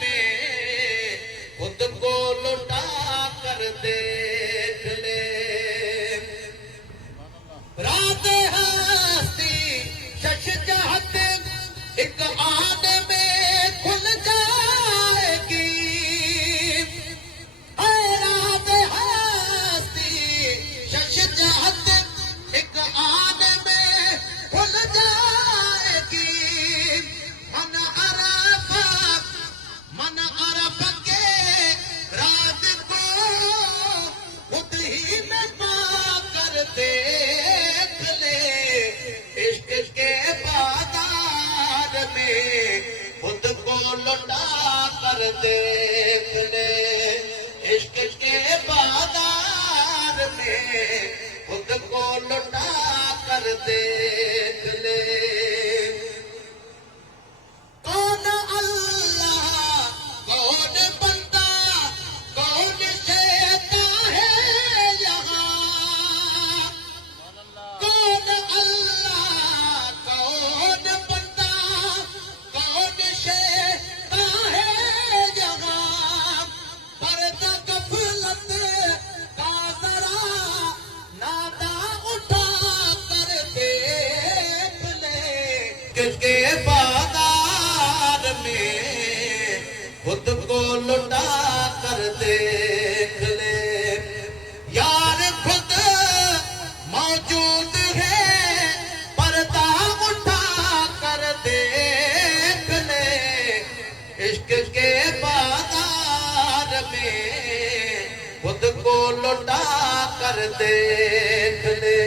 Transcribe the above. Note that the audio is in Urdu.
میں خود کو لٹا کر دیکھ لے رات ہستی شش جہت ایک آن میں کھل جائے گی اے رات ہستی شش جہت ایک آن میں کھل جائے گی من عرف کے راز کو خود ہی میں پا کر دیکھ لے عشق کے بازار میں خود کو لٹا کر دیکھ لے عشق کے بازار میں خود کو لٹا کر دیکھ لے کون اللہ کون بندہ کون شیطان ہے یہاں کون اللہ کون بندہ کون شیطان ہے یہاں پردہ غفلت کا ذرا نادا اٹھا کر دیکھ لے کس کے بازار میں خود کو لٹا کر دیکھ لے یار خود موجود ہے پردہ اٹھا کر دیکھ لے عشق کے بازار میں خود کو لٹا کر دیکھ لے